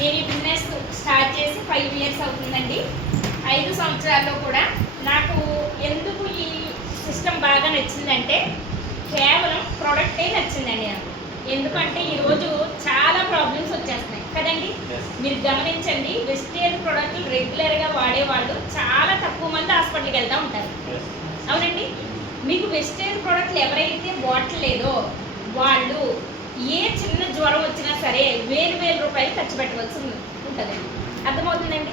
నేను ఈ business start చేసి 5 ఇయర్స్ అవుతుందండి. 5 సంవత్సరాల్లో కూడా నాకు ఎందుకు ఈ సిస్టమ్ బాగా నచ్చిందంటే కేవలం ప్రోడక్టే నచ్చిందండి నాకు. ఎందుకంటే ఈరోజు చాలా ప్రాబ్లమ్స్ వచ్చేస్తున్నాయి కదండి. మీరు గమనించండి, వెజిటేరియన్ ప్రోడక్ట్లు రెగ్యులర్గా వాడేవాళ్ళు చాలా తక్కువ మంది హాస్పిటల్కి వెళ్తూ ఉంటారు. అవునండి. మీకు వెజిటేరియన్ ప్రోడక్ట్లు ఎవరైతే వాడలేదో వాళ్ళు ఏ చిన్న జ్వరం వచ్చినా సరే వేలు రూపాయలు ఖర్చు పెట్టవలసి ఉంటుందండి. అర్థమవుతుందండి.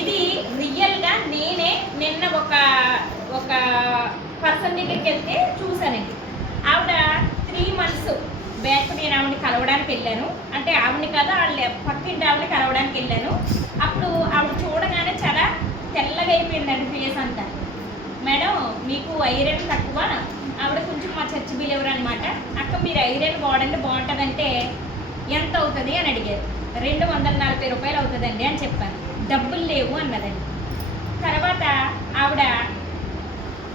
ఇది రియల్గా నేనే నిన్న ఒక పర్సన్ దగ్గరికి వెళ్తే చూశానండి. ఆవిడ 3 months బ్యాక్ నేను ఆవిడని కలవడానికి వెళ్ళాను. అంటే ఆవిడని కాదు, వాళ్ళ పక్కింటి ఆవిడని కలవడానికి వెళ్ళాను. అప్పుడు ఆవిడ చూడగానే చాలా తెల్లగా అయిపోయిందండి ఫేస్ అంతా. మేడం మీకు ఐరన్ తక్కువ, ఆవిడ కొంచెం మా చర్చ్ బిలీవర్ అనమాట. అక్క మీరు ఐరన్ వాడండి బాగుంటుందంటే ఎంత అవుతుంది అని అడిగారు. 240 రూపాయలు అవుతుందండి అని చెప్పాను. డబ్బులు లేవు అన్నదండి. తర్వాత ఆవిడ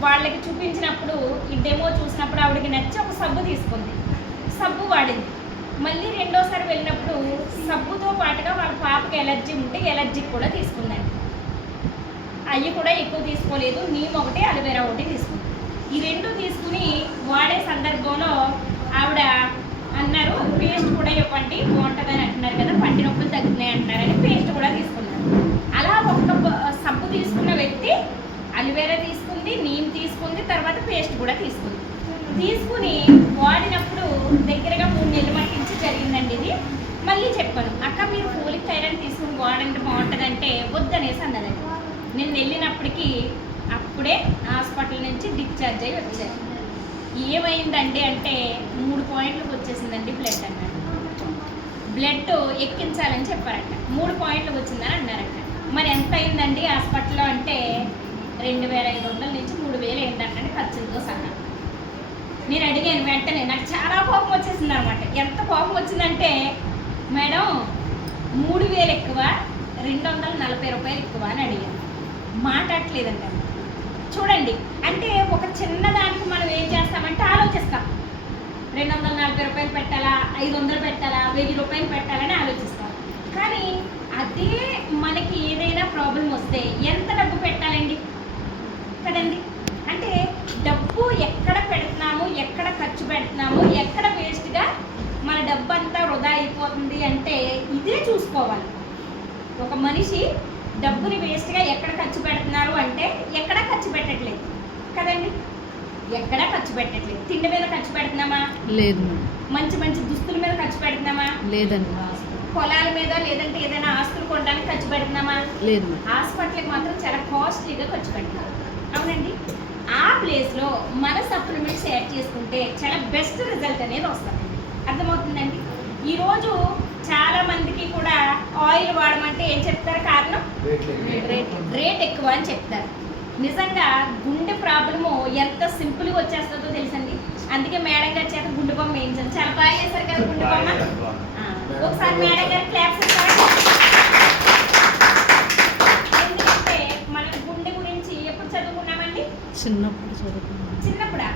వాళ్ళకి చూపించినప్పుడు ఈ డెమో చూసినప్పుడు ఆవిడకి నచ్చి ఒక సబ్బు తీసుకుంది. సబ్బు వాడింది. మళ్ళీ రెండోసారి వెళ్ళినప్పుడు సబ్బుతో పాటుగా వాళ్ళ పాపకి ఎలర్జీ ఉంటే ఎలర్జీకి కూడా తీసుకుందండి. అవి కూడా ఎక్కువ తీసుకోలేదు. నీమ్ ఒకటి, అలోవెరా ఒకటి తీసుకుంది. ఈ 2 తీసుకుని వాడే సందర్భంలో ఆవిడ అన్నారు పేస్ట్ కూడా ఇవ్వండి బాగుంటుందని అంటున్నారు కదా, పంటి నొప్పులు తగ్గుతున్నాయి అంటున్నారని పేస్ట్ కూడా తీసుకున్నారు. అలా ఒక్క సబ్బు తీసుకున్న వ్యక్తి అలోవెరా తీసుకుంది, నీమ్ తీసుకుంది, తర్వాత పేస్ట్ కూడా తీసుకుంది. తీసుకుని వాడినప్పుడు దగ్గరగా 3 నెలలు మట్టించి జరిగిందండి ఇది. మళ్ళీ చెప్పాను, అక్క మీరు ఫోలిక్ ఐరన్ తీసుకుని వాడంటే బాగుంటుందంటే వద్దనేసి అన్నదండి. నేను వెళ్ళినప్పటికీ అప్పుడే హాస్పిటల్ నుంచి డిశ్చార్జ్ అయ్యి వచ్చాను. ఏమైందండి అంటే 3 పాయింట్లకు వచ్చేసిందండి బ్లడ్ అన్నాడు. బ్లడ్ ఎక్కించాలని చెప్పారట. 3 పాయింట్లకు వచ్చిందని అన్నారట. మరి ఎంత అయిందండి హాస్పిటల్లో అంటే 2500 నుంచి 3000 అయిందంటే ఖర్చులతో సహా. నేను అడిగాను వెంటనే, నాకు చాలా కోపం వచ్చేసింది అనమాట. ఎంత కోపం వచ్చిందంటే మేడం 3000 ఎక్కువ, 240 రూపాయలు ఎక్కువ అని అడిగాను. మాట్లాడలేదంట. చూడండి, అంటే ఒక చిన్న దానికి మనం ఏం చేస్తామంటే ఆలోచిస్తాం. 240 రూపాయలు పెట్టాలా, 500 పెట్టాలా, 1000 రూపాయలు పెట్టాలని ఆలోచిస్తాం. కానీ అదే మనకి ఏదైనా ప్రాబ్లం వస్తే ఎంత డబ్బు పెట్టాలండి కదండి. అంటే డబ్బు ఎక్కడ పెడుతున్నాము, ఎక్కడ ఖర్చు పెడుతున్నాము, ఎక్కడ వేస్ట్గా మన డబ్బు అంతా వృధా అయిపోతుంది అంటే ఇదే చూసుకోవాలి. ఒక మనిషి డబ్బుని వేస్ట్గా ఎక్కడ ఖర్చు పెడుతున్నారు అంటే ఎక్కడా ఖర్చు పెట్టట్లేదు కదండి. ఎక్కడా ఖర్చు పెట్టట్లేదు. తిండి మీద ఖర్చు పెడుతున్నామా? లేదు. మంచి మంచి దుస్తుల మీద ఖర్చు పెడుతున్నామా? లేదండి. పొలాల మీద లేదంటే ఏదైనా ఆస్తులు కొనడానికి ఖర్చు పెడుతున్నామా? లేదు. హాస్పిటల్కి మాత్రం చాలా కాస్ట్లీగా ఖర్చు పెడుతున్నాం. అవునండి. ఆ ప్లేస్లో మన సప్లిమెంట్స్ యాడ్ చేసుకుంటే చాలా బెస్ట్ రిజల్ట్ అనేది వస్తుంది. అర్థమవుతుందండి. ఈరోజు చాలా మందికి కూడా ఆయిల్ వాడమంటే ఏం చెప్తారు కారణం? రేట్ ఎక్కువ అని చెప్తారు. నిజంగా గుండె ప్రాబ్లము ఎంత సింపుల్గా వచ్చేస్తుందో తెలుసండి. అందుకే మేడం గారి చేత గుండె బొమ్మ వేయించాను. చాలా బాగా చేశారు కదా గుండె బొమ్మ. ఒకసారి మేడం గారి క్లాప్స్ ఇస్తారా? ఎందుకంటే మనం గుండె గురించి ఎప్పుడు చదువుకున్నామండి? చిన్నప్పుడా?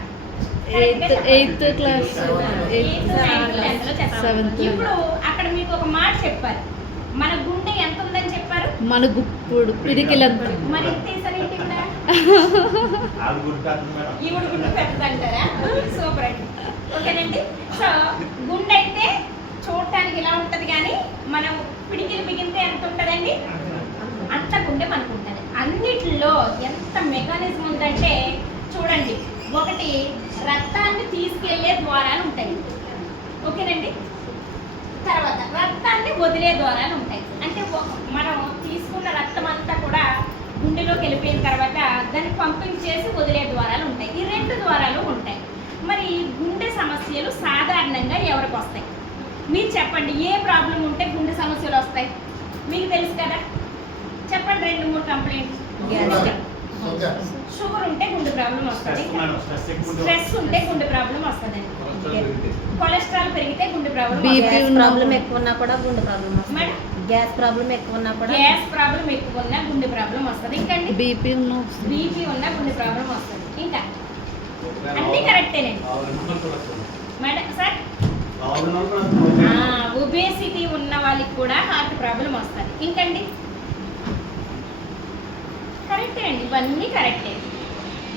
8th class, 8th, 9th, 10th లో చెప్పారు. ఇప్పుడు అక్కడ మీకు ఒక మాట చెప్పారు, మన గుండె ఎంత ఉందని చెప్పారు? మన గుప్పుడు పిడికిలంత. మరి తీసరేంటి ఇక్కడ? ఈవిడ గుండె పెద్దదంటారా? సూపర్ అండి. ఓకేనండి. సో గుండె అయితే చూడటానికి ఇలా ఉంటుంది, కానీ మనం పిడికిలు బిగితే ఎంత ఉంటుందండి? అంత గుండె మనకు ఉంటుంది. అన్నిటిలో ఎంత మెకానిజం ఉందంటే చూడండి, ఒకటి రక్తాన్ని తీసుకెళ్లే ద్వారాలు ఉంటాయి. ఓకేనండి. తర్వాత రక్తాన్ని వదిలే ద్వారాలు ఉంటాయి. అంటే మనం తీసుకున్న రక్తం అంతా కూడా గుండెలోకి వెళ్ళిపోయిన తర్వాత దాన్ని పంపింగ్ చేసి వదిలే ద్వారాలు ఉంటాయి. ఈ 2 ద్వారాలు ఉంటాయి. మరి గుండె సమస్యలు సాధారణంగా ఎవరికి వస్తాయి? మీరు చెప్పండి, ఏ ప్రాబ్లం ఉంటే గుండె సమస్యలు వస్తాయి? మీకు తెలుసు కదా, చెప్పండి. 2-3 కంప్లైంట్స్. షుగర్ ఉంటే గుండె ప్రాబ్లం వస్తుంది, స్ట్రెస్ ఉంటే గుండె ప్రాబ్లం వస్తుందండి, కొలెస్ట్రాల్ పెరిగితే గుండె ప్రాబ్లం, ప్రాబ్లం ఎక్కువ ఉన్నా కూడా గుండె ప్రాబ్లం వస్తుంది, గ్యాస్ ప్రాబ్లం ఎక్కువ ఉన్నా కూడా గ్యాస్ ప్రాబ్లం ఎక్కువ ఉన్నా గుండె ప్రాబ్లం వస్తుంది, ఇంకండి బీపీ ఉన్నా గుండె ప్రాబ్లం వస్తుంది. ఇంకా అన్నీ కరెక్టేనండి మేడం. సార్ ఒబేసిటీ ఉన్న వాళ్ళకి కూడా హార్ట్ ప్రాబ్లం వస్తుంది. ఇంకండి కరెక్టే అండి, ఇవన్నీ కరెక్టే.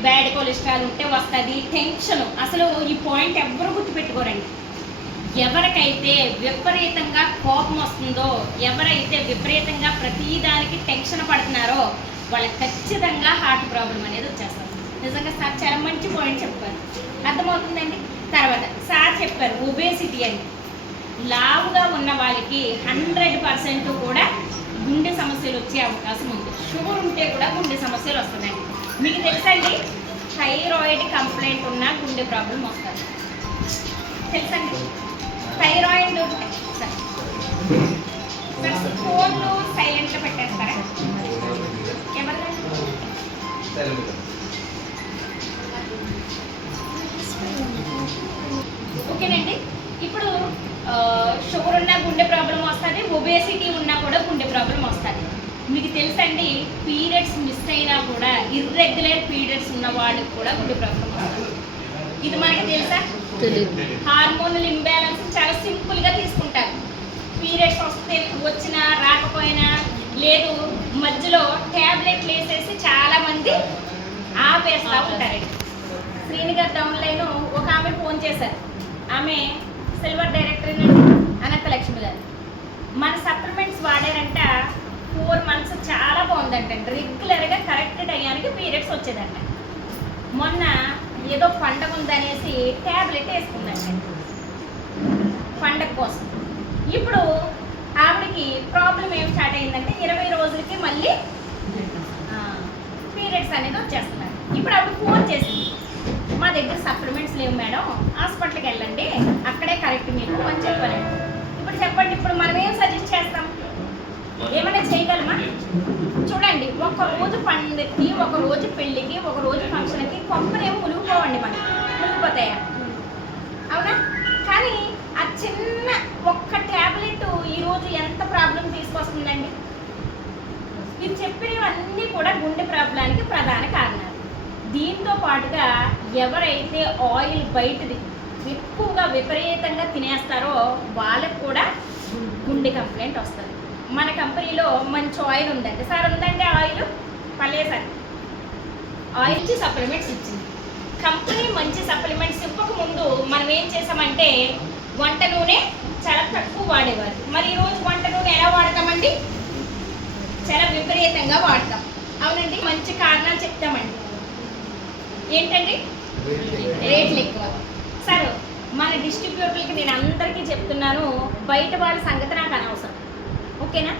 బ్యాడ్ కొలెస్ట్రాల్ ఉంటే వస్తుంది. టెన్షన్, అసలు ఈ పాయింట్ ఎవ్వరు గుర్తుపెట్టుకోరండి. ఎవరికైతే విపరీతంగా కోపం వస్తుందో, ఎవరైతే విపరీతంగా ప్రతిదానికి టెన్షన్ పడుతున్నారో వాళ్ళకి ఖచ్చితంగా హార్ట్ ప్రాబ్లం అనేది వచ్చేస్తుంది. నిజంగా సార్ చాలా మంచి పాయింట్ చెప్పారు, అర్థమవుతుందండి. తర్వాత సార్ చెప్పారు ఒబేసిటీ అని, లావుగా ఉన్న వాళ్ళకి 100% కూడా గుండె సమస్యలు వచ్చే అవకాశం ఉంది. షుగర్ ఉంటే కూడా గుండె సమస్యలు వస్తుందండి. మీకు తెలుసండి, థైరాయిడ్ కంప్లైంట్ ఉన్న గుండె ప్రాబ్లం వస్తుంది, తెలుసండి. థైరాయిడ్ సార్ ఫోన్లు సైలెంట్లో పెట్టేస్తారా ఎవరు? ఓకేనండి. ఇప్పుడు షుగర్ ఉన్న గుండె ప్రాబ్లం వస్తుంది, ఒబేసిటీ ఉన్నా కూడా గుండె ప్రాబ్లం వస్తుంది. మీకు తెలుసండి, పీరియడ్స్ మిస్ అయినా కూడా ఇర్రెగ్యులర్ పీరియడ్స్ ఉన్న వాళ్ళకి కూడా గుండె ప్రాబ్లం వస్తుంది. ఇది మనకి తెలుసా? హార్మోనల్ ఇంబ్యాలెన్స్ చాలా సింపుల్గా తీసుకుంటారు. పీరియడ్స్ వచ్చినా రాకపోయినా లేదు, మధ్యలో ట్యాబ్లెట్లు వేసేసి చాలామంది ఆపేస్తూ ఉంటారండి. శ్రీని గారు డౌన్లైన్ ఒక ఆమె ఫోన్ చేశారు, ఆమె సిల్వర్ డైరెక్టర్ అనంతలక్ష్మి గారు. మన సప్లిమెంట్స్ వాడారంట, 4 months చాలా బాగుందంట, రెగ్యులర్గా కరెక్ట్ టైంకి పీరియడ్స్ వచ్చేదంట. మొన్న ఏదో పండగ ఉందనేసి ట్యాబ్లెట్ వేసుకుందంట పండగ కోసం. ఇప్పుడు ఆవిడకి ప్రాబ్లం ఏం స్టార్ట్ అయిందంటే 20 రోజులకి మళ్ళీ పీరియడ్స్ అనేది వచ్చేస్తున్నారు. ఇప్పుడు ఆవిడ ఫోన్ చేసింది, మా దగ్గర సప్లిమెంట్స్ లేవు మేడం, హాస్పిటల్కి వెళ్ళండి, అక్కడే కరెక్ట్ మీకు అని చెప్పాలండి. ఇప్పుడు చెప్పండి, ఇప్పుడు మనం ఏం సజెస్ట్ చేస్తాం? ఏమైనా చేయగలమా? చూడండి, ఒక రోజు పండుగకి, ఒక రోజు పెళ్ళికి, ఒక రోజు ఫంక్షన్కి కొంపనేమో మునిగిపోవండి, మనం మునిగిపోతాయా? అవునా? కానీ ఆ చిన్న ఒక్క ట్యాబ్లెట్ ఈరోజు ఎంత ప్రాబ్లం తీసుకొస్తుందండి. ఇది చెప్పినవన్నీ కూడా గుండె ప్రాబ్లానికి ప్రధాన కారణాలు. దీంతో పాటుగా ఎవరైతే ఆయిల్ బయటది ఎక్కువగా విపరీతంగా తినేస్తారో వాళ్ళకు కూడా గుండె కంప్లైంట్ వస్తుంది. మన కంపెనీలో మంచి ఆయిల్ ఉందండి సార్, ఉందంటే ఆయిల్ పర్లేసారి ఆయిల్ ఇచ్చి సప్లిమెంట్స్ ఇచ్చింది కంపెనీ. మంచి సప్లిమెంట్స్ ఇవ్వక ముందు మనం ఏం చేసామంటే వంట నూనె చాలా తక్కువ వాడేవారు. మరి ఈరోజు వంట నూనె ఎలా వాడతామండి? చాలా విపరీతంగా వాడతాం, అవునండి. మంచి కారణాలు చెప్తామండి. ఏంటండి? రేట్లు ఎక్కువ. సరే, మన డిస్ట్రిబ్యూటర్లకి నేను అందరికీ చెప్తున్నాను, బయట వాళ్ళ సంగతి నాకు అనవసరం, ఓకేనా?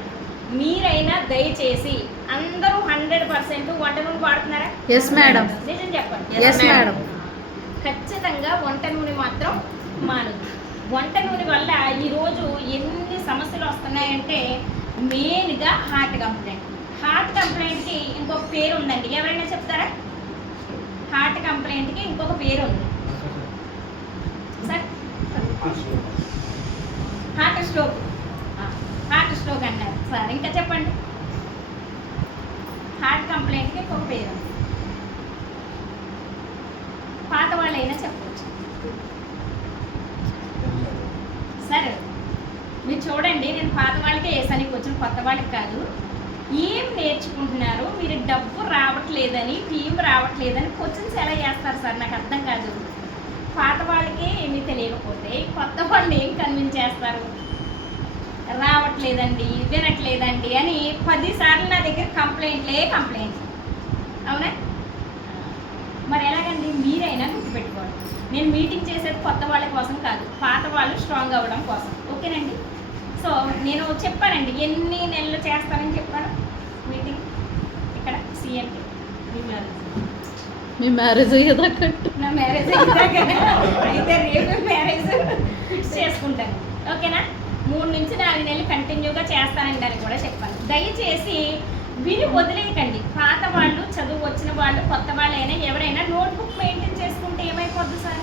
మీరైనా దయచేసి అందరూ 100% వంట నూనె వాడుతున్నారా? Yes madam. నిజం చెప్పండి. Yes madam. ఖచ్చితంగా వంట నూనె మాత్రం మానదు. వంట నూనె వల్ల ఈరోజు ఎన్ని సమస్యలు వస్తున్నాయంటే మెయిన్గా హార్ట్ కంప్లైంట్. హార్ట్ కంప్లైంట్కి ఇంకొక పేరు ఉందండి, ఎవరైనా చెప్తారా? హార్ట్ కంప్లైంట్కి ఇంకొక పేరు ఉంది sir, heart stroke. Heart stroke అంటారు సార్. ఇంకా చెప్పండి, హార్ట్ కంప్లైంట్కి ఇంకొక పేరు ఉంది, పాత వాళ్ళైనా చెప్పవచ్చు. సరే, మీరు చూడండి, నేను పాత వాళ్ళకే వేసానికి వచ్చిన, కొత్త వాళ్ళకి కాదు. ఏం నేర్చుకుంటున్నారు మీరు? డబ్బు రావట్లేదని, టీం రావట్లేదని క్వశ్చన్స్ ఎలా చేస్తారు సార్? నాకు అర్థం కాదు. పాత వాళ్ళకి ఏమీ తెలియకపోతే కొత్త వాళ్ళు ఏం కన్విన్స్ చేస్తారు? రావట్లేదండి, వినట్లేదండి అని 10 సార్లు నా దగ్గర కంప్లైంట్, అవునా? మరి ఎలాగండి? మీరైనా గుర్తుపెట్టుకోండి, నేను మీటింగ్ చేసేది కొత్త వాళ్ళ కోసం కాదు, పాత వాళ్ళు స్ట్రాంగ్ అవ్వడం కోసం, ఓకేనండి? సో నేను చెప్పానండి, ఎన్ని నెలలు చేస్తానని చెప్పాను మీటింగ్ ఇక్కడ సిఎంటీ. మీ మ్యారేజ్ అయ్యేదా? నా మ్యారేజ్ అయితే రేపు మ్యారేజ్ ఫిక్స్ చేసుకుంటాను, ఓకేనా? 3 నుంచి 4 నెలలు కంటిన్యూగా చేస్తానంటారు కూడా చెప్పాను. దయచేసి విని వదిలేయకండి. పాత వాళ్ళు, చదువు వచ్చిన వాళ్ళు, కొత్త వాళ్ళైనా ఎవరైనా నోట్బుక్ మెయింటైన్ చేసుకుంటే ఏమైపోద్ది సార్?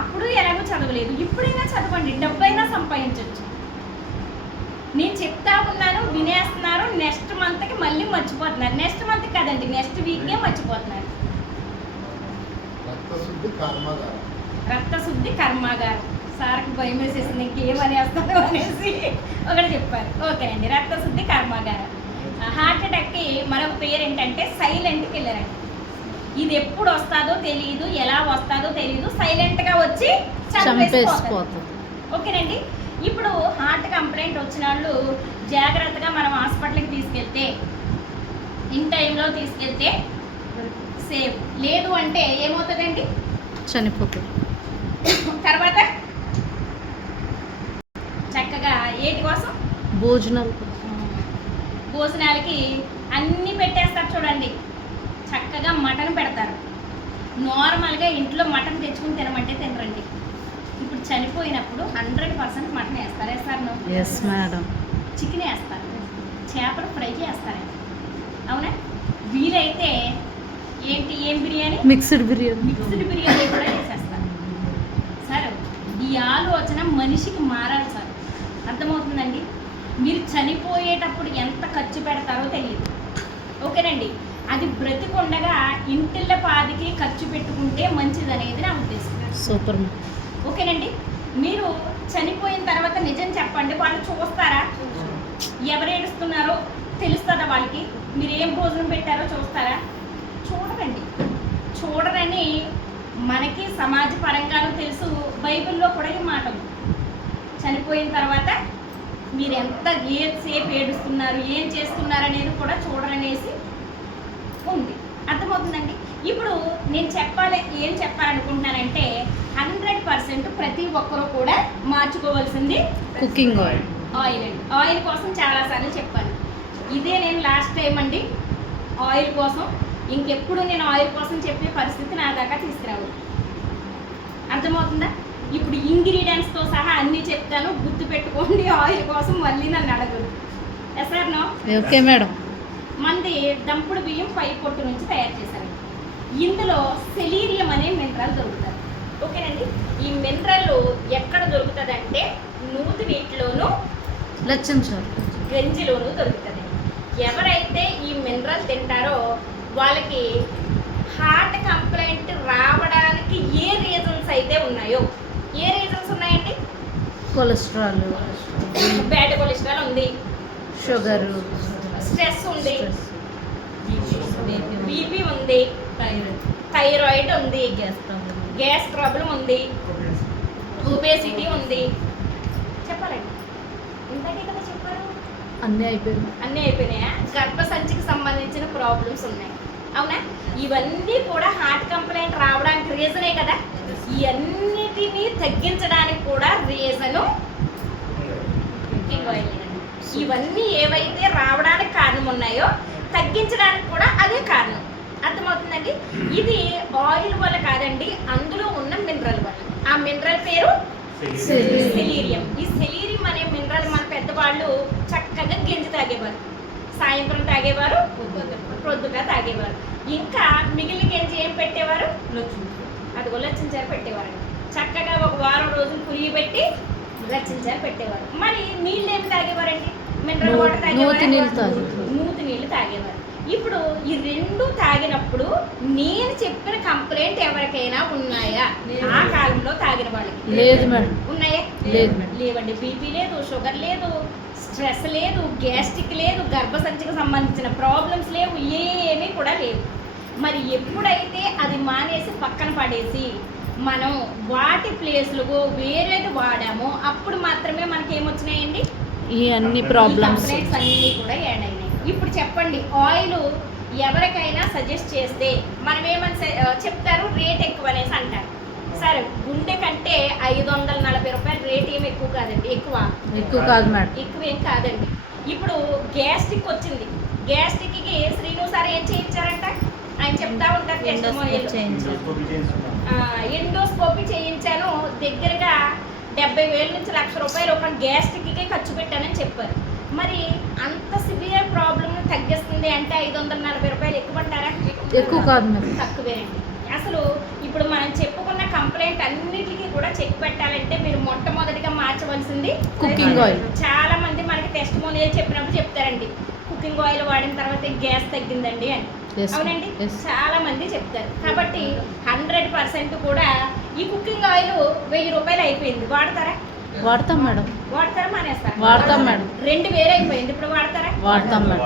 అప్పుడు ఎలాగో చదవలేదు, ఇప్పుడైనా చదవండి, డబ్బైనా సంపాదించవచ్చు. నేను చెప్తా ఉన్నాను, వినేస్తున్నారు, నెక్స్ట్ మంత్కి మళ్ళీ మర్చిపోతున్నారు. నెక్స్ట్ మంత్ కదండి, నెక్స్ట్ వీక్కే మర్చిపోతున్నారు. రక్తశుద్ధి కర్మాగారం సార్కి భయం వేసేసింది ఇంకేమని వస్తాను అనేసి ఒకటి చెప్పారు. ఓకేనండి, రక్తశుద్ధి కర్మాగారం. హార్ట్ అటాక్కి మరొక పేరు ఏంటంటే సైలెంట్ కిల్లర్ అండి. ఇది ఎప్పుడు వస్తుందో తెలియదు, ఎలా వస్తుందో తెలియదు, సైలెంట్గా వచ్చి చంపేసిపోతుంది. ఓకేనండి, ఇప్పుడు హార్ట్ కంప్లైంట్ వచ్చిన వాళ్ళు జాగ్రత్తగా మనం హాస్పిటల్కి తీసుకెళ్తే, ఇన్ టైంలో తీసుకెళ్తే సేఫ్. లేదు అంటే ఏమవుతుందండి, చనిపోతుంది. తర్వాత చక్కగా ఏటి కోసం భోజనాలకి అన్నీ పెట్టేస్తారు చూడండి. చక్కగా మటన్ పెడతారు. నార్మల్గా ఇంట్లో మటన్ తెచ్చుకుని తినమంటే తినరండి. ఇప్పుడు చనిపోయినప్పుడు 100% మటన్ వేస్తారు. Yes madam. చికెన్ వేస్తారు, చేపలు ఫ్రై చేస్తారండి. అవునా? వీలైతే ఏం బిర్యానీ, మిక్స్డ్ బిర్యానీ కూడా చేసేస్తారు. సార్, ఈ ఆలోచన మనిషికి మారాలి సార్. అర్థమవుతుందండి? మీరు చనిపోయేటప్పుడు ఎంత ఖర్చు పెడతారో తెలియదు. ఓకేనండి, అది బ్రతికుండగా ఇంటిళ్ళ పాదికి ఖర్చు పెట్టుకుంటే మంచిది అనేది నా ఉద్దేశం. సూపర్. ఓకేనండి, మీరు చనిపోయిన తర్వాత నిజం చెప్పండి, వాళ్ళు చూస్తారా? ఎవరు ఏడుస్తున్నారో తెలుస్తుందా వాళ్ళకి? మీరు ఏం భోజనం పెట్టారో చూస్తారా? చూడరండి. చూడరని మనకి సమాజ పరంగానూ తెలుసు. బైబిల్లో కూడా ఈ మాట ఉంది. చనిపోయిన తర్వాత మీరు సేపు ఏడుస్తున్నారు, ఏం చేస్తున్నారు అనేది కూడా చూడరనేసి ఉంది. అర్థమవుతుందండి? ఇప్పుడు నేను ఏం చెప్పాలనుకుంటున్నానంటే 100% ప్రతి ఒక్కరూ కూడా మార్చుకోవాల్సింది కుకింగ్ ఆయిల్ అండి. ఆయిల్ కోసం చాలాసార్లు చెప్పాను. ఇదే నేను లాస్ట్ టైం అండి ఆయిల్ కోసం. ఇంకెప్పుడు నేను ఆయిల్ కోసం చెప్పే పరిస్థితి నా దాకా తీసుకురావు. అర్థమవుతుందా? ఇప్పుడు ఇంగ్రీడియంట్స్తో సహా అన్నీ చెప్తాను, గుర్తు పెట్టుకోండి. ఆయిల్ కోసం మళ్ళీ నన్ను అడగదు. Yes sir? No? Okay madam. మంది దంపుడు బియ్యం పై పొట్టు నుంచి తయారు చేశారు. ఇందులో సెలీరియం అనే మినరల్ దొరుకుతుంది. ఓకేనండి, ఈ మినరల్ ఎక్కడ దొరుకుతుంది అంటే నూతి నీటిలోను, గంజిలోను దొరుకుతుంది. ఎవరైతే ఈ మినరల్ తింటారో వాళ్ళకి హార్ట్ కంప్లైంట్ రావడానికి ఏ రీజన్స్ అయితే ఉన్నాయో, ఏ రీజన్స్ ఉన్నాయండి? కొలెస్ట్రాల్, బ్యాడ్ కొలెస్ట్రాల్ ఉంది, షుగర్, స్ట్రెస్ ఉంది, బీపీ ఉంది, థైరాయిడ్ ఉంది, గ్యాస్ ప్రాబ్లం ఉంది, ఒబేసిటీ ఉంది. చెప్పాలండి, ఇంతకే కదా చెప్పారు. అన్నీ అయిపోయినాయా? గర్భసంచికి సంబంధించిన ప్రాబ్లమ్స్ ఉన్నాయి. అవునా? ఇవన్నీ కూడా హార్ట్ కంప్లైంట్ రావడానికి రీజనే కదా. ఇవన్నిటినీ తగ్గించడానికి కూడా రీజను కుకింగ్ ఆయిల్. ఇవన్నీ ఏవైతే రావడానికి కారణం ఉన్నాయో తగ్గించడానికి కూడా అదే కారణం. అర్థమవుతుందండి? ఇది ఆయిల్ వల్ల కాదండి, అందులో ఉన్న మినరల్ వల్ల. ఆ మినరల్ పేరు సెలీరియం. ఈ సెలీరియం అనే మినరల్ మన పెద్దవాళ్ళు చక్కగా గంజి తాగేవారు, సాయంత్రం తాగేవారు, ప్రొద్దుగా తాగేవారు. ఇంకా మిగిలిన గంజి ఏం పెట్టేవారు? అదిగో లచ్చించారు పెట్టేవారు. చక్కగా ఒక వారం రోజులు పులిగి పెట్టి లచ్చించారు పెట్టేవారు. మరి నీళ్ళు ఏమి తాగేవారండి? మినరల్ వాటర్ తాగేవారు, నూతి నీళ్ళు తాగేవారు. ఇప్పుడు ఈ రెండు తాగినప్పుడు నేను చెప్పిన కంప్లైంట్ ఎవరికైనా ఉన్నాయా? ఆ కాలంలో తాగిన వాళ్ళకి లేదు మేడం. ఉన్నాయా? లేవండి. బీపీ లేదు, షుగర్ లేదు, స్ట్రెస్ లేదు, గ్యాస్ట్రిక్ లేదు, గర్భసంచికి సంబంధించిన ప్రాబ్లమ్స్ లేవు, ఏమీ కూడా లేవు. మరి ఎప్పుడైతే అది మానేసి పక్కన పడేసి మనం వాటి ప్లేస్లో వేరేది వాడామో అప్పుడు మాత్రమే మనకి ఏమొచ్చినాయండి? ఈ అన్ని ప్రాబ్లమ్స్ అన్నీ కూడా యాడ్ అయినాయి. ఇప్పుడు చెప్పండి, ఆయిల్ ఎవరికైనా సజెస్ట్ చేస్తే మనం ఏమని చెప్తారు? రేట్ ఎక్కువ అనేసి అంటారు. సరే, గుండె కంటే 540 రూపాయలు రేట్ ఏమి ఎక్కువ కాదండి. ఎక్కువ కాదు మేడం, ఎక్కువేం కాదండి. ఇప్పుడు గ్యాస్ట్రిక్ వచ్చింది. గ్యాస్ట్రిక్కి శ్రీను సార్ ఏం చేయించారంట? ఆయన చెప్తా ఉంటారు ఎండోస్కోపీ చేయించాను, దగ్గరగా 70,000 నుంచి 1,00,000 రూపాయలు ఒక గ్యాస్ట్రిక్కే ఖర్చు పెట్టానని చెప్పారు. మరి అంత సివియర్ ప్రాబ్లమ్ని తగ్గిస్తుంది అంటే 540 రూపాయలు ఎక్కువ అంటారా? ఎక్కువ కాదు మేడం, తక్కువేనండి. అసలు ఇప్పుడు మనం చెప్పుకున్న కంప్లైంట్ అన్నిటికీ కూడా చెక్ పెట్టాలంటే మీరు మొట్టమొదటిగా మార్చవలసింది కుకింగ్ ఆయిల్. చాలా మంది మనకి టెస్టిమోనియల్ చెప్పినప్పుడు చెప్తారండి, కుకింగ్ ఆయిల్ వాడిన తర్వాత గ్యాస్ తగ్గిందండి అని. అవునండి, చాలా మంది చెప్తారు. కాబట్టి 100% కూడా ఈ కుకింగ్ ఆయిల్ 1000 రూపాయలు అయిపోయింది, వాడతారా? వాడతాం మేడం. వాడతారా మానేస్తారా? వాడతాం మేడం. 2000 అయిపోయింది, ఇప్పుడు వాడతారా? వాడతాం మేడం.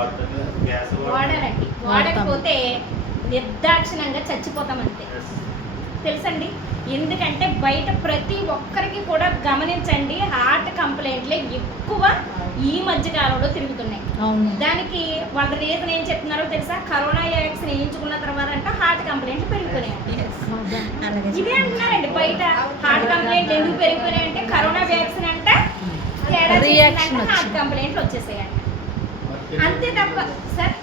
వాడారండి. వాడకపోతే నిర్దాక్షిణంగా చచ్చిపోతాం అంతే, తెలుసండి. ఎందుకంటే బయట ప్రతి ఒక్కరికి కూడా గమనించండి, హార్ట్ కంప్లైంట్లే ఎక్కువ ఈ మధ్య కాలంలో తిరుగుతున్నాయి. అవును. దానికి వాళ్ళ రీజన్ ఏం చెప్తున్నారో తెలుసా? కరోనా వ్యాక్సిన్ వేయించుకున్న తర్వాత అంటే హార్ట్ కంప్లైంట్లు పెరిగిపోయాయి. ఇదే అంటున్నారండి బయట. హార్ట్ కంప్లైంట్లు ఎందుకు పెరిగిపోయాయి అంటే కరోనా వ్యాక్సిన్ అంట తేడా చేసిందంట, హార్ట్ కంప్లైంట్లు వచ్చేసాయంట. అంతే తప్ప సార్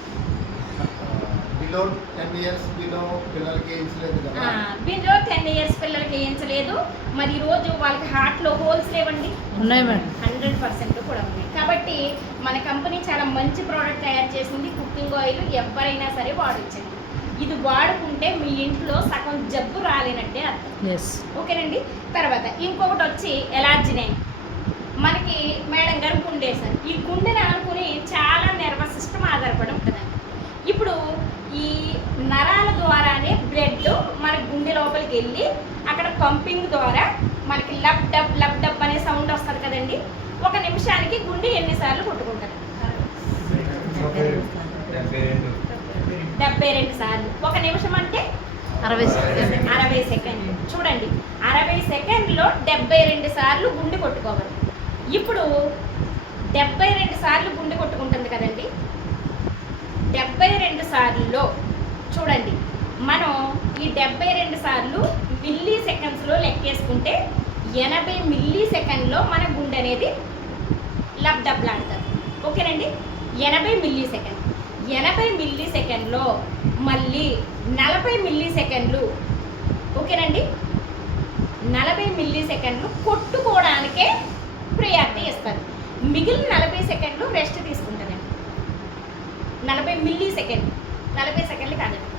బిలో 10 years బిలో పిల్లలకి వేయించలేదు కదా. బిలో 10 years పిల్లలకి వేయించలేదు. మరి ఈ రోజు వాళ్ళకి హార్ట్లో హోల్స్ లేవండి, ఉన్నాయి మేడం. 100% కూడా ఉన్నాయి. కాబట్టి మన కంపెనీ చాలా మంచి ప్రోడక్ట్ తయారు చేసింది. కుకింగ్ ఆయిల్ ఎవరైనా సరే వాడొచ్చండి. ఇది వాడుకుంటే మీ ఇంట్లో సగం జబ్బు రాలేనట్టే అర్థం. ఎస్. ఓకేనండి. తర్వాత ఇంకొకటి వచ్చి ఎలార్జినైన్. మనకి మేడం గారు గుండె సార్, ఈ గుండెని అనుకుని చాలా నర్వస్ సిస్టమ్ ఆధారపడి ఉంటుందండి. ఇప్పుడు ఈ నరాల ద్వారానే బ్లడ్ మన గుండె లోపలికి వెళ్ళి అక్కడ పంపింగ్ ద్వారా మనకి లబ్ డబ్ అనే సౌండ్ వస్తుంది కదండి. 1 నిమిషానికి గుండె ఎన్నిసార్లు కొట్టుకుంటుంది? 72 సార్లు. 1 నిమిషం అంటే 60 సెకండ్లు. చూడండి, 60 సెకండ్లో 72 సార్లు గుండె కొట్టుకోవాలి. ఇప్పుడు 72 సార్లు గుండె కొట్టుకుంటుంది కదండి. 72 సార్లులో చూడండి, మనం ఈ 72 సార్లు మిల్లీ సెకండ్స్లో లెక్కేసుకుంటే 80 మిల్లీ సెకండ్లో మన గుండె అనేది లబ్ డబ్లాడుతుంది. ఓకేనండి. 80 మిల్లీ సెకండ్. 80 మిల్లీ సెకండ్లో మళ్ళీ 40 మిల్లీ సెకండ్లు, ఓకేనండి, 40 మిల్లీ సెకండ్లు కొట్టుకోవడానికే ప్రయారిటీ ఇస్తారు. మిగిలిన 40 సెకండ్లు రెస్ట్ తీసుకుంటానండి. 40 మిల్లీ సెకండ్లు, 40 సెకండ్లు కాదండి,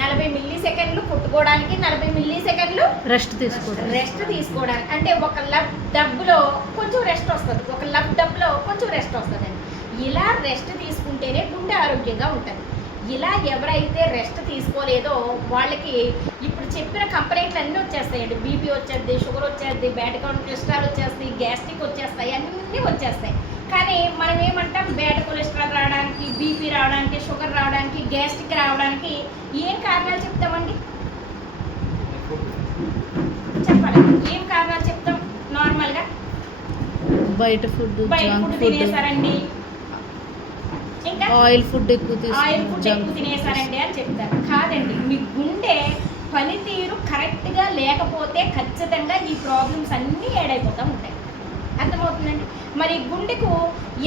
40 మిల్లీ సెకండ్లు కొట్టుకోవడానికి, 40 మిల్లీ సెకండ్లు రెస్ట్ తీసుకోవడానికి. అంటే ఒక లబ్ డబ్బులో కొంచెం రెస్ట్ వస్తుంది, ఒక లబ్ డబ్బులో కొంచెం రెస్ట్ వస్తుందండి. ఇలా రెస్ట్ తీసుకుంటేనే గుండె ఆరోగ్యంగా ఉంటుంది. ఇలా ఎవరైతే రెస్ట్ తీసుకోలేదో వాళ్ళకి ఇప్పుడు చెప్పిన కంప్లైంట్లు అన్నీ వచ్చేస్తాయండి. బీపీ వచ్చేది, షుగర్ వచ్చేది, బ్యాడ్ కొలెస్ట్రాల్ వచ్చేస్తాయి, గ్యాస్ట్రిక్ వచ్చేస్తాయి, అన్నీ వచ్చేస్తాయి. కానీ మనం ఏమంటాం, బ్యాడ్ కొలెస్ట్రాల్ రావడానికి, బీపీ రావడానికి, షుగర్ రావడానికి, గ్యాస్ట్రిక్ రావడానికి ఏం కారణాలు చెప్తామండి? చెప్పాలి, ఏం కారణాలు చెప్తాం? నార్మల్గా బయట ఫుడ్ తినేసారండి, ఇంకా ఆయిల్ ఫుడ్ ఎక్కువ తినేసారండి అని చెప్తారు. కాదండి, మీ గుండె పనితీరు కరెక్ట్గా లేకపోతే ఖచ్చితంగా ఈ ప్రాబ్లమ్స్ అన్నీ యాడ్ అయిపోతూ ఉంటాయి. అర్థమవుతుందండి. మరి గుండెకు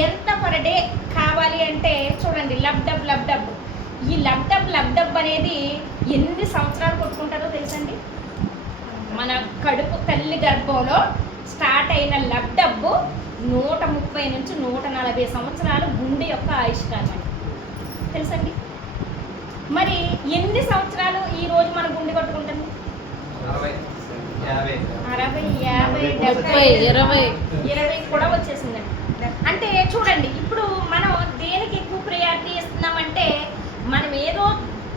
ఎంత పర్ డే కావాలి అంటే చూడండి, లబ్ డబ్. ఈ లబ్ డబ్ అనేది ఎన్ని సంవత్సరాలు కొట్టుకుంటారో తెలుసండి? మన కడుపు తల్లి గర్భంలో స్టార్ట్ అయిన లబ్ డబ్ 130 నుంచి 140 సంవత్సరాలు గుండె యొక్క ఆయుష్కాలం అండి, తెలుసండి. మరి ఎన్ని సంవత్సరాలు ఈ రోజు మన గుండె కొట్టుకుంటుంది? 60, 50, 60, 50, 20 కూడా వచ్చేసిందండి. అంటే చూడండి, ఇప్పుడు మనం దేనికి ఎక్కువ ప్రయారిటీ ఇస్తున్నామంటే మనం ఏదో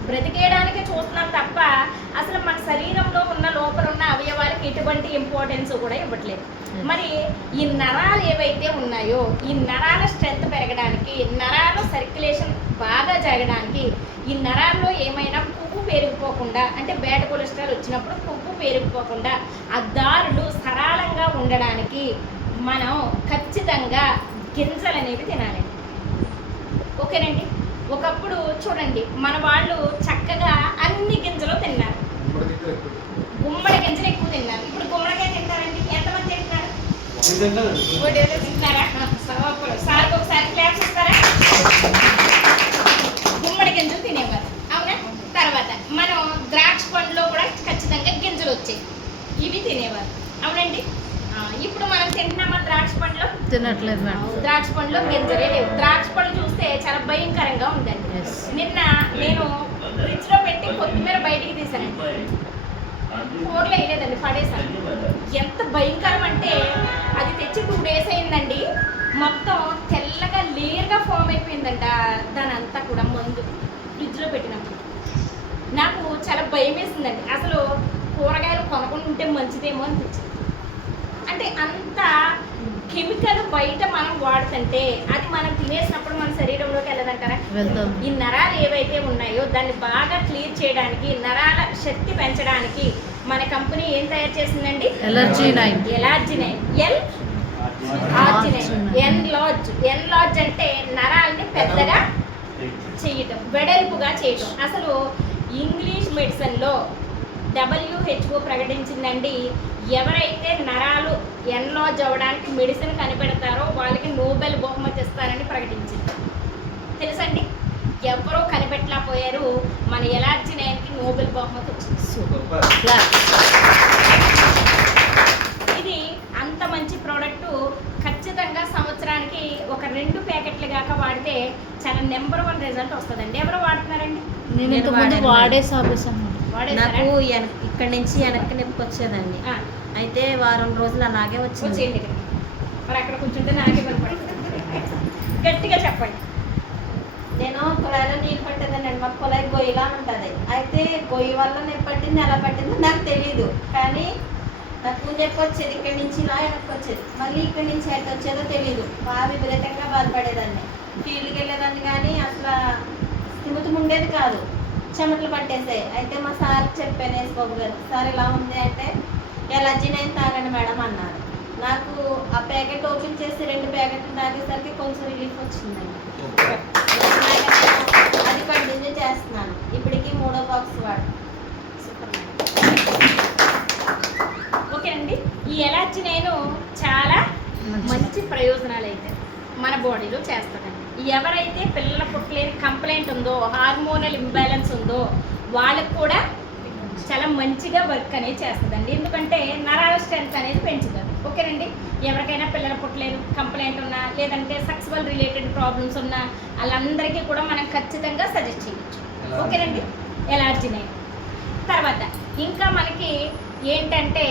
బ్రతికేయడానికి చూస్తున్నాం తప్ప అసలు మన శరీరంలో ఉన్న లోపల ఉన్న అవయవాలకి ఎటువంటి ఇంపార్టెన్స్ కూడా ఇవ్వట్లేదు. మరి ఈ నరాలు ఏవైతే ఉన్నాయో, ఈ నరాల స్ట్రెంత్ పెరగడానికి, నరాల సర్క్యులేషన్ బాగా జరగడానికి, ఈ నరాల్లో ఏమైనా కొవ్వు పెరిగిపోకుండా, అంటే బ్యాడ్ కొలెస్ట్రాల్ వచ్చినప్పుడు కొవ్వు పెరిగిపోకుండా ఆ దారులు సరళంగా ఉండడానికి మనం ఖచ్చితంగా గింజలు అనేవి తినాలి. ఓకేనండి. ఒకప్పుడు చూడండి, మన వాళ్ళు చక్కగా అన్ని గింజలు తిన్నారు, గుమ్మడి గింజలు ఎక్కువ తిన్నారు. ఇప్పుడు గుమ్మడికాయ తింటారండి? ఎంతమంది తింటున్నారు? తింటారా? సార్కి ఒకసారి క్లాప్స్ ఇస్తారా? గుమ్మడి గింజలు తినేవారు, అవునా? తర్వాత మనం ద్రాక్ష పండులో కూడా ఖచ్చితంగా గింజలు వచ్చాయి, ఇవి తినేవారు, అవునండి. ఇప్పుడు మనం తింటున్నామా ద్రాక్ష పండులో? తినట్లేదు మేడం. ద్రాక్ష పండులో గింజలే లేవు. ద్రాక్ష పండు చూస్తే చాలా భయంకరంగా ఉందండి. నిన్న నేను ఫ్రిడ్జ్ లో పెట్టి కొత్తిమీర బయటికి తీసానండి, కూరలో వేయలేదండి, పడేసాను. ఎంత భయంకరం అంటే అది తెచ్చి 2 days అయిందండి, మొత్తం తెల్లగా లేయర్గా ఫామ్ అయిపోయిందంట దాని అంతా కూడా. మందు ఫ్రిడ్జ్లో పెట్టినప్పుడు నాకు చాలా భయం వేసిందండి. అసలు కూరగాయలు కొనకుండా ఉంటే మంచిదేమో అనిపించింది. అంటే అంత కెమికల్ బయట మనం వాడుతుంటే అది మనం తినేసినప్పుడు మన శరీరంలోకి వెళ్ళదంటారా? వెళ్తాం. ఈ నరాలు ఏవైతే ఉన్నాయో దాన్ని బాగా క్లియర్ చేయడానికి, నరాల శక్తి పెంచడానికి మన కంపెనీ ఏం తయారు చేసిందండి? ఎలర్జీ9. ఎన్లార్జ్ అంటే నరాలని పెద్దగా చేయటం, వెడల్పుగా చేయటం. అసలు ఇంగ్లీష్ మెడిసిన్లో WHO ప్రకటించిందండి, ఎవరైతే నరాలు ఎన్లార్జ్ అవ్వడానికి మెడిసిన్ కనిపెడతారో వాళ్ళకి నోబెల్ బహుమతి ఇస్తారని ప్రకటించింది. తెలుసండి? ఎవరో కనిపెట్టలేకపోయారు, మన ఎలర్జీ9కి నోబెల్ బహుమతి వచ్చింది. ఇది అంత మంచి ప్రోడక్ట్. ఖచ్చితంగా సంవత్సరానికి ఒక 2 ప్యాకెట్లు గాక వాడితే చాలా నెంబర్ 1 రిజల్ట్ వస్తుందండి. ఎవరు వాడుతున్నారండి? నేను ఇంతకుముందు వాడేసాను. వాడేసారా? నాకు ఇక్కడ నుంచి వెనక్కి నొప్పి వచ్చేదండి. అయితే వారం రోజులు అలాగే వచ్చింది. వచ్చేయండి ఇక్కడ. మరి అక్కడ కూర్చుంటే నాకే పనిపడుతుంది. గట్టిగా చెప్పండి. నేను కుళాయిలో నీళ్ళు పట్టేదానండి. మాకు కుళాయి గొయ్యిలా ఉంటుంది. అయితే గొయ్యి వల్ల నొప్పి పట్టింది, ఎలా పట్టిందో నాకు తెలీదు. కానీ నాకు నొప్పి వచ్చేది, ఇక్కడి నుంచి ఇలా వెనక్కి వచ్చేది, మళ్ళీ ఇక్కడి నుంచి ఎట్ట వచ్చేదో తెలీదు. బాగా విపరీతంగా బాధపడేదాన్ని. ఫీల్డ్కి వెళ్ళేదాన్ని కానీ అసలు స్థిమితం ఉండేది కాదు, చెమటలు పట్టేసాయి. అయితే మా సార్ చెప్పాను, యేసుబాబు గారు, సార్ ఇలా ఉంది అంటే ఎలర్జీ9 తాగండి మేడం అన్నారు. నాకు ఆ ప్యాకెట్ ఓపెన్ చేసి 2 ప్యాకెట్లు తాగేసరికి కొంచెం రిలీఫ్ వచ్చిందండి. అది కంటిన్యూ చేస్తున్నాను. ఇప్పటికి 3వ బాక్స్ వాడు. ఓకేనండి. ఈ ఎలర్జీ9 చాలా మంచి ప్రయోజనాలు అయితే మన బాడీలో చేస్తారండి. ఎవరైతే పిల్లల పుట్టలేని కంప్లైంట్ ఉందో, హార్మోనల్ ఇంబ్యాలెన్స్ ఉందో వాళ్ళకు కూడా చాలా మంచిగా వర్క్ అనేది చేస్తుందండి. ఎందుకంటే నరాల స్ట్రెంత్ అనేది పెంచుతుంది. ఓకేనండి. ఎవరికైనా పిల్లల పుట్టలేని కంప్లైంట్ ఉన్నా, లేదంటే సెక్సువల్ రిలేటెడ్ ప్రాబ్లమ్స్ ఉన్నా వాళ్ళందరికీ కూడా మనం ఖచ్చితంగా సజెస్ట్ చేయొచ్చు. ఓకేనండి. ఎలర్జీ9 తర్వాత ఇంకా మనకి ఏంటంటే,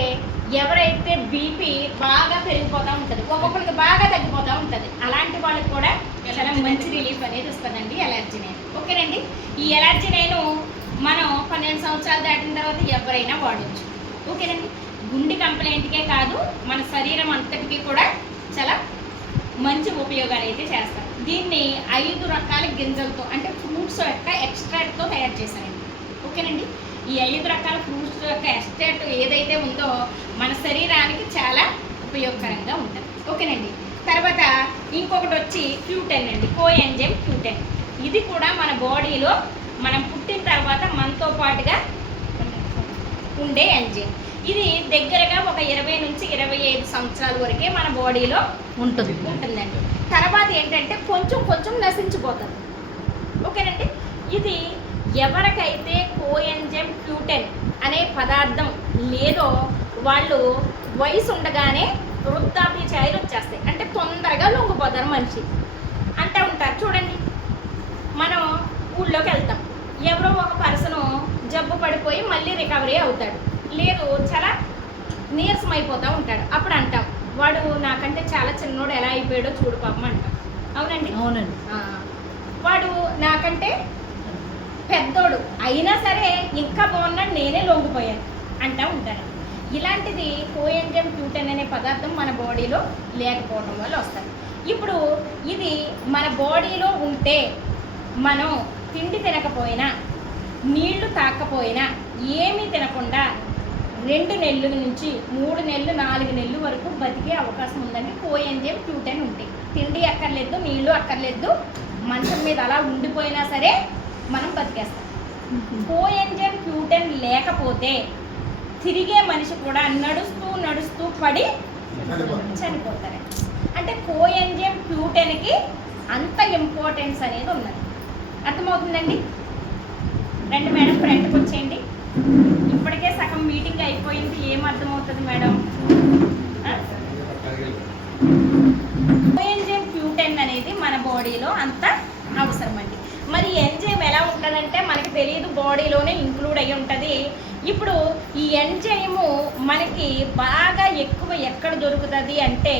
ఎవరైతే బీపీ బాగా పెరిగిపోతూ ఉంటుంది, ఒక్కొక్కరికి బాగా తగ్గిపోతూ ఉంటుంది, అలాంటి వాళ్ళకి కూడా చాలా మంచి రిలీఫ్ అనేది వస్తుందండి ఎలర్జీ9. ఓకేనండి. ఈ ఎలర్జీ9 మనం 12 సంవత్సరాలు దాటిన తర్వాత ఎవరైనా వాడవచ్చు. ఓకేనండి. గుండె కంప్లైంట్కే కాదు, మన శరీరం అంతటికీ కూడా చాలా మంచి ఉపయోగాలు అయితే చేస్తారు. దీన్ని 5 రకాల గింజలతో, అంటే ఫ్రూట్స్ యొక్క ఎక్స్ట్రాక్ట్తో తయారు చేశారండి. ఓకేనండి. ఈ 5 రకాల ఫ్రూట్స్ యొక్క ఎక్స్ట్రాక్ట్ ఏదైతే ఉందో మన శరీరానికి చాలా ఉపయోగకరంగా ఉంటుంది. ఓకేనండి. తర్వాత ఇంకొకటి వచ్చి Q10 అండి, కోఎంజైమ్ Q10. ఇది కూడా మన బాడీలో మనం పుట్టిన తర్వాత మనతో పాటుగా ఉండే ఎంజైమ్. ఇది దగ్గరగా ఒక 20 నుంచి 25 సంవత్సరాల వరకే మన బాడీలో ఉంటుందండి. తర్వాత ఏంటంటే కొంచెం నశించిపోతుంది. ఓకేనండి. ఇది ఎవరికైతే కోఎంజైమ్ Q10 అనే పదార్థం లేదో వాళ్ళు వయసు ఉండగానే వృద్ధాప్య ఛాయలు వచ్చేస్తాయి. అంటే తొందరగా లొంగిపోతారు మనిషి. అంటూ ఉంటారు చూడండి. మనం ఊళ్ళోకి వెళ్తాం, ఎవరో ఒక పర్సను జబ్బు పడిపోయి మళ్ళీ రికవరీ అవుతాడు, లేదు చాలా నీరసం అయిపోతూ ఉంటాడు. అప్పుడు అంటాం, వాడు నాకంటే చాలా చిన్నోడు ఎలా అయిపోయాడో చూడు పాపం అంటాం. అవునండి. వాడు నాకంటే పెద్దోడు అయినా సరే ఇంకా బాగున్నాడు, నేనే లొంగిపోయాను అంటూ ఉంటారు. ఇలాంటిది కోఎంజైమ్ Q10 అనే పదార్థం మన బాడీలో లేకపోవడం వల్ల వస్తుంది. ఇప్పుడు ఇది మన బాడీలో ఉంటే మనం తిండి తినకపోయినా, నీళ్లు తాకపోయినా, ఏమీ తినకుండా 2 నెలల నుంచి 3 నెలలు 4 నెలలు వరకు బతికే అవకాశం ఉందండి. కోఎంజైమ్ Q10 ఉంటే తిండి అక్కర్లేదు, నీళ్లు అక్కర్లేదు, మంచం మీద అలా ఉండిపోయినా సరే మనం బతికేస్తాం. కోఎంజైమ్ Q10 లేకపోతే తిరిగే మనిషి కూడా నడుస్తూ పడి చనిపోతారు. అంటే కోఎంజైమ్ Q10కి అంత ఇంపార్టెన్స్ అనేది ఉన్నది. అర్థమవుతుందండి. రండి మేడం, ఫ్రంట్కి వచ్చేయండి. ఇప్పటికే సగం మీటింగ్ అయిపోయింది, ఏం అర్థమవుతుంది మేడం? కోఎంజైమ్ Q10 అనేది మన బాడీలో అంత అవసరం అండి. మరి ఎంజైమ్ ఎలా ఉంటుందంటే మనకి తెలియదు, బాడీలోనే ఇంక్లూడ్ అయ్యి ఉంటుంది. ఇప్పుడు ఈ ఎంజైము మనకి బాగా ఎక్కువ ఎక్కడ దొరుకుతుంది అంటే